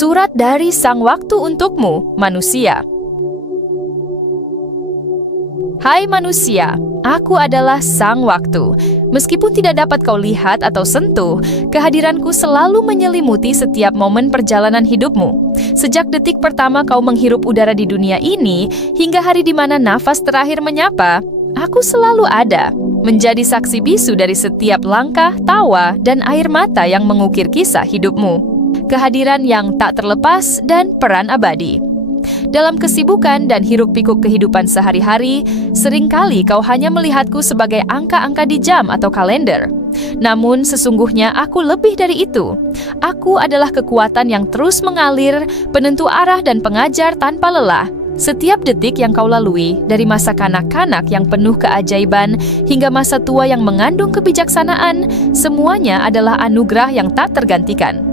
Surat dari Sang Waktu untukmu, manusia. Hai manusia, aku adalah Sang Waktu. Meskipun tidak dapat kau lihat atau sentuh, kehadiranku selalu menyelimuti setiap momen perjalanan hidupmu. Sejak detik pertama kau menghirup udara di dunia ini, hingga hari di mana nafas terakhir menyapa, aku selalu ada, menjadi saksi bisu dari setiap langkah, tawa, dan air mata yang mengukir kisah hidupmu. Kehadiran yang tak terlepas dan peran abadi. Dalam kesibukan dan hiruk-pikuk kehidupan sehari-hari, seringkali kau hanya melihatku sebagai angka-angka di jam atau kalender. Namun sesungguhnya aku lebih dari itu. Aku adalah kekuatan yang terus mengalir, penentu arah dan pengajar tanpa lelah. Setiap detik yang kau lalui, dari masa kanak-kanak yang penuh keajaiban hingga masa tua yang mengandung kebijaksanaan, semuanya adalah anugerah yang tak tergantikan.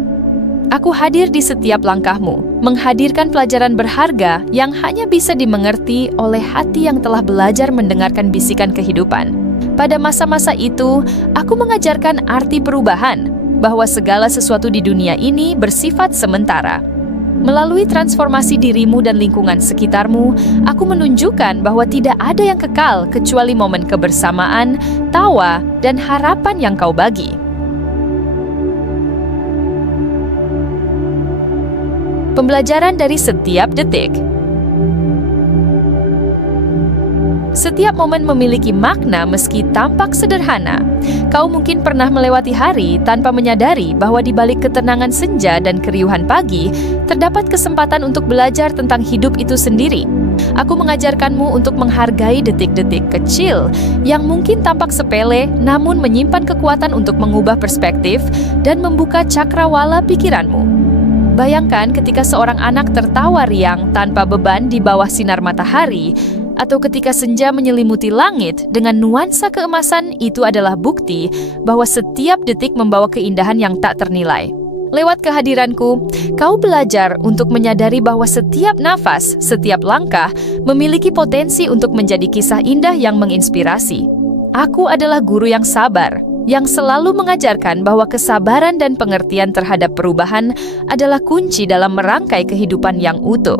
Aku hadir di setiap langkahmu, menghadirkan pelajaran berharga yang hanya bisa dimengerti oleh hati yang telah belajar mendengarkan bisikan kehidupan. Pada masa-masa itu, aku mengajarkan arti perubahan, bahwa segala sesuatu di dunia ini bersifat sementara. Melalui transformasi dirimu dan lingkungan sekitarmu, aku menunjukkan bahwa tidak ada yang kekal kecuali momen kebersamaan, tawa, dan harapan yang kau bagi. Pembelajaran dari setiap detik. Setiap momen memiliki makna meski tampak sederhana. Kau mungkin pernah melewati hari tanpa menyadari bahwa di balik ketenangan senja dan keriuhan pagi, terdapat kesempatan untuk belajar tentang hidup itu sendiri. Aku mengajarkanmu untuk menghargai detik-detik kecil yang mungkin tampak sepele, namun menyimpan kekuatan untuk mengubah perspektif dan membuka cakrawala pikiranmu. Bayangkan ketika seorang anak tertawa riang tanpa beban di bawah sinar matahari, atau ketika senja menyelimuti langit dengan nuansa keemasan. Itu adalah bukti bahwa setiap detik membawa keindahan yang tak ternilai. Lewat kehadiranku, kau belajar untuk menyadari bahwa setiap nafas, setiap langkah memiliki potensi untuk menjadi kisah indah yang menginspirasi. Aku adalah guru yang sabar, yang selalu mengajarkan bahwa kesabaran dan pengertian terhadap perubahan adalah kunci dalam merangkai kehidupan yang utuh.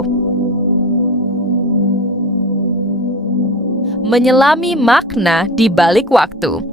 Menyelami makna di balik waktu.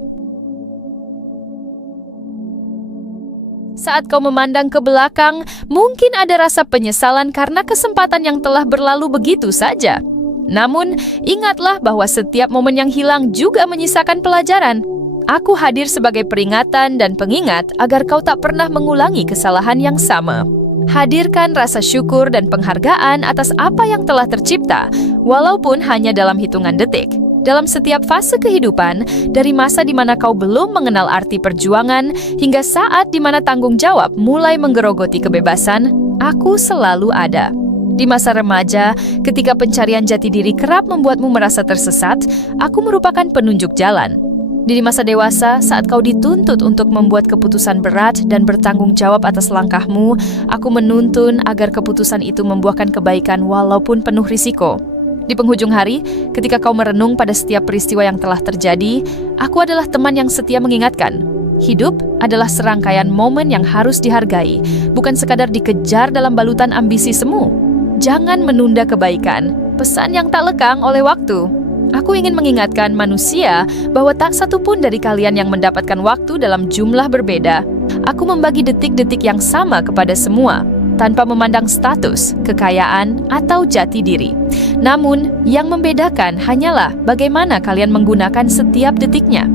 Saat kau memandang ke belakang, mungkin ada rasa penyesalan karena kesempatan yang telah berlalu begitu saja. Namun, ingatlah bahwa setiap momen yang hilang juga menyisakan pelajaran. Aku hadir sebagai peringatan dan pengingat agar kau tak pernah mengulangi kesalahan yang sama. Hadirkan rasa syukur dan penghargaan atas apa yang telah tercipta, walaupun hanya dalam hitungan detik. Dalam setiap fase kehidupan, dari masa di mana kau belum mengenal arti perjuangan, hingga saat di mana tanggung jawab mulai menggerogoti kebebasan, aku selalu ada. Di masa remaja, ketika pencarian jati diri kerap membuatmu merasa tersesat, aku merupakan penunjuk jalan. Di masa dewasa, saat kau dituntut untuk membuat keputusan berat dan bertanggung jawab atas langkahmu, aku menuntun agar keputusan itu membuahkan kebaikan walaupun penuh risiko. Di penghujung hari, ketika kau merenung pada setiap peristiwa yang telah terjadi, aku adalah teman yang setia mengingatkan. Hidup adalah serangkaian momen yang harus dihargai, bukan sekadar dikejar dalam balutan ambisi semu. Jangan menunda kebaikan, pesan yang tak lekang oleh waktu. Aku ingin mengingatkan manusia bahwa tak satu pun dari kalian yang mendapatkan waktu dalam jumlah berbeda. Aku membagi detik-detik yang sama kepada semua, tanpa memandang status, kekayaan, atau jati diri. Namun, yang membedakan hanyalah bagaimana kalian menggunakan setiap detiknya.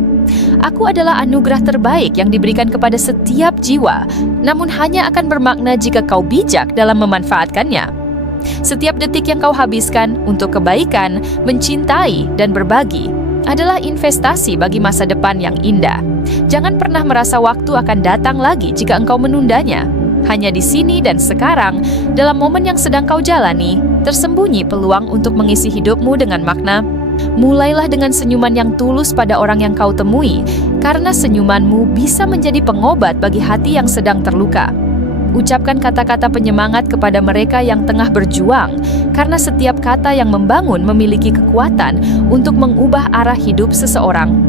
Aku adalah anugerah terbaik yang diberikan kepada setiap jiwa, namun hanya akan bermakna jika kau bijak dalam memanfaatkannya. Setiap detik yang kau habiskan untuk kebaikan, mencintai, dan berbagi adalah investasi bagi masa depan yang indah. Jangan pernah merasa waktu akan datang lagi jika engkau menundanya. Hanya di sini dan sekarang, dalam momen yang sedang kau jalani, tersembunyi peluang untuk mengisi hidupmu dengan makna. Mulailah dengan senyuman yang tulus pada orang yang kau temui, karena senyumanmu bisa menjadi pengobat bagi hati yang sedang terluka. Ucapkan kata-kata penyemangat kepada mereka yang tengah berjuang, karena setiap kata yang membangun memiliki kekuatan untuk mengubah arah hidup seseorang.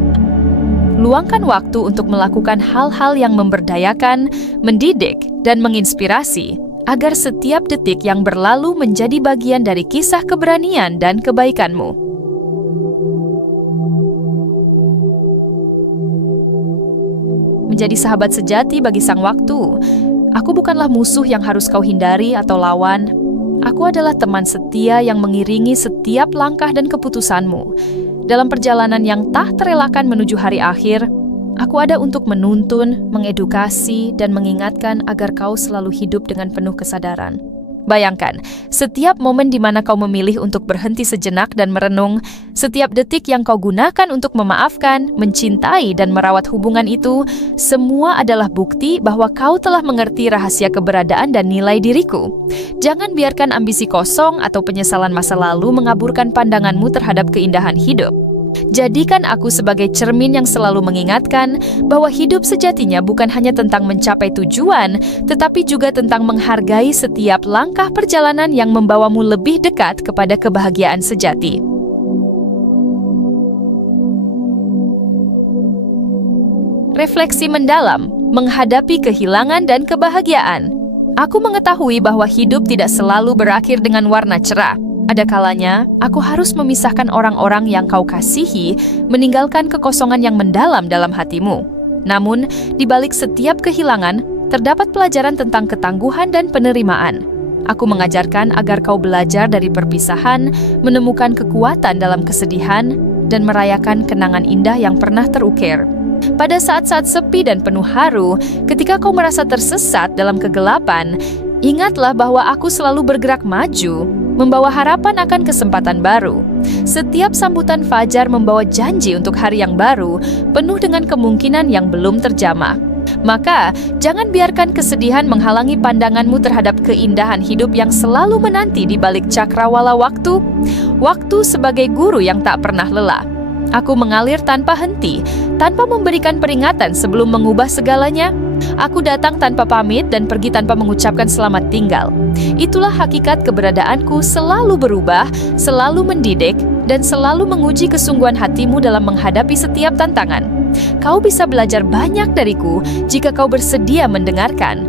Luangkan waktu untuk melakukan hal-hal yang memberdayakan, mendidik, dan menginspirasi, agar setiap detik yang berlalu menjadi bagian dari kisah keberanian dan kebaikanmu. Menjadi sahabat sejati bagi sang waktu. Aku bukanlah musuh yang harus kau hindari atau lawan. Aku adalah teman setia yang mengiringi setiap langkah dan keputusanmu. Dalam perjalanan yang tak terelakkan menuju hari akhir, aku ada untuk menuntun, mengedukasi, dan mengingatkan agar kau selalu hidup dengan penuh kesadaran. Bayangkan, setiap momen di mana kau memilih untuk berhenti sejenak dan merenung, setiap detik yang kau gunakan untuk memaafkan, mencintai, dan merawat hubungan itu, semua adalah bukti bahwa kau telah mengerti rahasia keberadaan dan nilai diriku. Jangan biarkan ambisi kosong atau penyesalan masa lalu mengaburkan pandanganmu terhadap keindahan hidup. Jadikan aku sebagai cermin yang selalu mengingatkan bahwa hidup sejatinya bukan hanya tentang mencapai tujuan, tetapi juga tentang menghargai setiap langkah perjalanan yang membawamu lebih dekat kepada kebahagiaan sejati. Refleksi mendalam, menghadapi kehilangan dan kebahagiaan. Aku mengetahui bahwa hidup tidak selalu berakhir dengan warna cerah. Ada kalanya, aku harus memisahkan orang-orang yang kau kasihi, meninggalkan kekosongan yang mendalam dalam hatimu. Namun, di balik setiap kehilangan, terdapat pelajaran tentang ketangguhan dan penerimaan. Aku mengajarkan agar kau belajar dari perpisahan, menemukan kekuatan dalam kesedihan, dan merayakan kenangan indah yang pernah terukir. Pada saat-saat sepi dan penuh haru, ketika kau merasa tersesat dalam kegelapan, ingatlah bahwa aku selalu bergerak maju, membawa harapan akan kesempatan baru. Setiap sambutan fajar membawa janji untuk hari yang baru, penuh dengan kemungkinan yang belum terjamah. Maka, jangan biarkan kesedihan menghalangi pandanganmu terhadap keindahan hidup yang selalu menanti di balik cakrawala waktu. Waktu sebagai guru yang tak pernah lelah. Aku mengalir tanpa henti, tanpa memberikan peringatan sebelum mengubah segalanya. Aku datang tanpa pamit dan pergi tanpa mengucapkan selamat tinggal. Itulah hakikat keberadaanku, selalu berubah, selalu mendidik, dan selalu menguji kesungguhan hatimu dalam menghadapi setiap tantangan. Kau bisa belajar banyak dariku jika kau bersedia mendengarkan.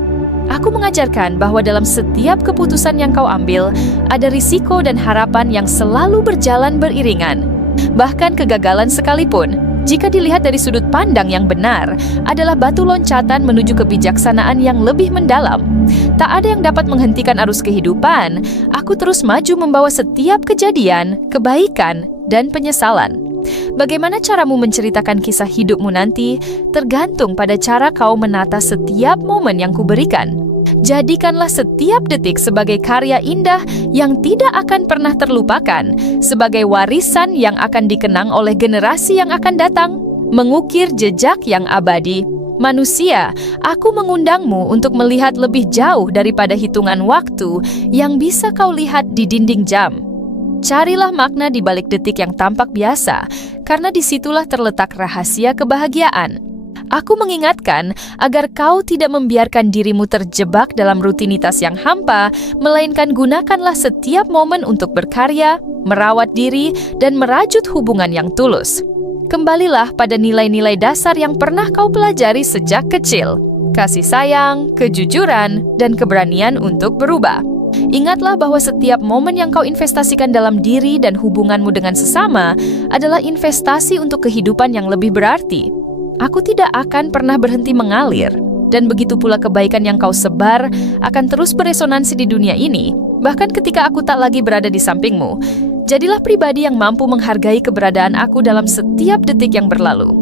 Aku mengajarkan bahwa dalam setiap keputusan yang kau ambil, ada risiko dan harapan yang selalu berjalan beriringan. Bahkan kegagalan sekalipun, jika dilihat dari sudut pandang yang benar, adalah batu loncatan menuju kebijaksanaan yang lebih mendalam. Tak ada yang dapat menghentikan arus kehidupan. Aku terus maju membawa setiap kejadian, kebaikan, dan penyesalan. Bagaimana caramu menceritakan kisah hidupmu nanti, tergantung pada cara kau menata setiap momen yang kuberikan. Jadikanlah setiap detik sebagai karya indah yang tidak akan pernah terlupakan, sebagai warisan yang akan dikenang oleh generasi yang akan datang, mengukir jejak yang abadi. Manusia, aku mengundangmu untuk melihat lebih jauh daripada hitungan waktu yang bisa kau lihat di dinding jam. Carilah makna di balik detik yang tampak biasa, karena disitulah terletak rahasia kebahagiaan. Aku mengingatkan agar kau tidak membiarkan dirimu terjebak dalam rutinitas yang hampa, melainkan gunakanlah setiap momen untuk berkarya, merawat diri, dan merajut hubungan yang tulus. Kembalilah pada nilai-nilai dasar yang pernah kau pelajari sejak kecil. Kasih sayang, kejujuran, dan keberanian untuk berubah. Ingatlah bahwa setiap momen yang kau investasikan dalam diri dan hubunganmu dengan sesama adalah investasi untuk kehidupan yang lebih berarti. Aku tidak akan pernah berhenti mengalir, dan begitu pula kebaikan yang kau sebar akan terus beresonansi di dunia ini, bahkan ketika aku tak lagi berada di sampingmu. Jadilah pribadi yang mampu menghargai keberadaan aku dalam setiap detik yang berlalu.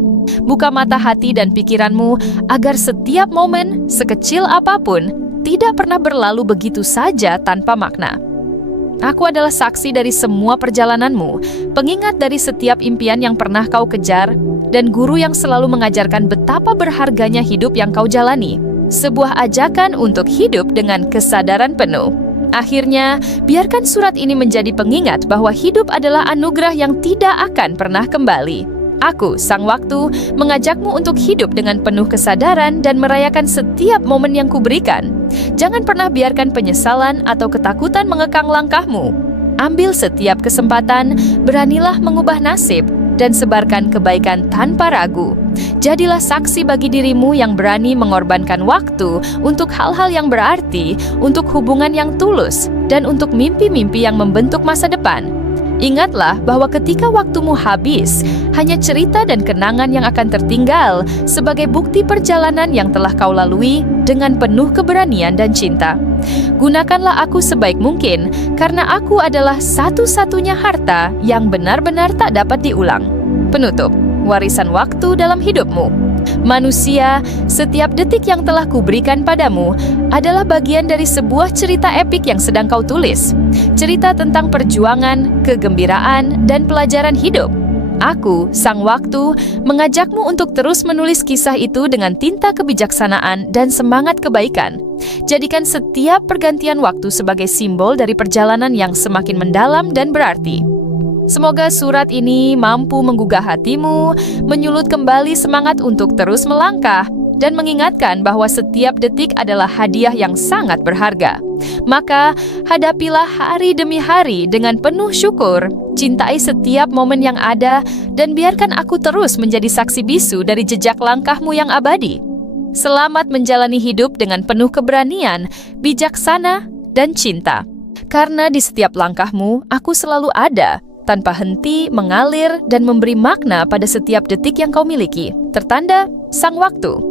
Buka mata hati dan pikiranmu agar setiap momen, sekecil apapun, tidak pernah berlalu begitu saja tanpa makna. Aku adalah saksi dari semua perjalananmu, pengingat dari setiap impian yang pernah kau kejar, dan guru yang selalu mengajarkan betapa berharganya hidup yang kau jalani. Sebuah ajakan untuk hidup dengan kesadaran penuh. Akhirnya, biarkan surat ini menjadi pengingat bahwa hidup adalah anugerah yang tidak akan pernah kembali. Aku, Sang Waktu, mengajakmu untuk hidup dengan penuh kesadaran dan merayakan setiap momen yang kuberikan. Jangan pernah biarkan penyesalan atau ketakutan mengekang langkahmu. Ambil setiap kesempatan, beranilah mengubah nasib, dan sebarkan kebaikan tanpa ragu. Jadilah saksi bagi dirimu yang berani mengorbankan waktu untuk hal-hal yang berarti, untuk hubungan yang tulus, dan untuk mimpi-mimpi yang membentuk masa depan. Ingatlah bahwa ketika waktumu habis, hanya cerita dan kenangan yang akan tertinggal sebagai bukti perjalanan yang telah kau lalui dengan penuh keberanian dan cinta. Gunakanlah aku sebaik mungkin, karena aku adalah satu-satunya harta yang benar-benar tak dapat diulang. Penutup, warisan waktu dalam hidupmu. Manusia, setiap detik yang telah kuberikan padamu adalah bagian dari sebuah cerita epik yang sedang kau tulis. Cerita tentang perjuangan, kegembiraan, dan pelajaran hidup. Aku, sang waktu, mengajakmu untuk terus menulis kisah itu dengan tinta kebijaksanaan dan semangat kebaikan. Jadikan setiap pergantian waktu sebagai simbol dari perjalanan yang semakin mendalam dan berarti. Semoga surat ini mampu menggugah hatimu, menyulut kembali semangat untuk terus melangkah, dan mengingatkan bahwa setiap detik adalah hadiah yang sangat berharga. Maka, hadapilah hari demi hari dengan penuh syukur, cintai setiap momen yang ada, dan biarkan aku terus menjadi saksi bisu dari jejak langkahmu yang abadi. Selamat menjalani hidup dengan penuh keberanian, bijaksana, dan cinta. Karena di setiap langkahmu, aku selalu ada, tanpa henti, mengalir, dan memberi makna pada setiap detik yang kau miliki. Tertanda, Sang Waktu.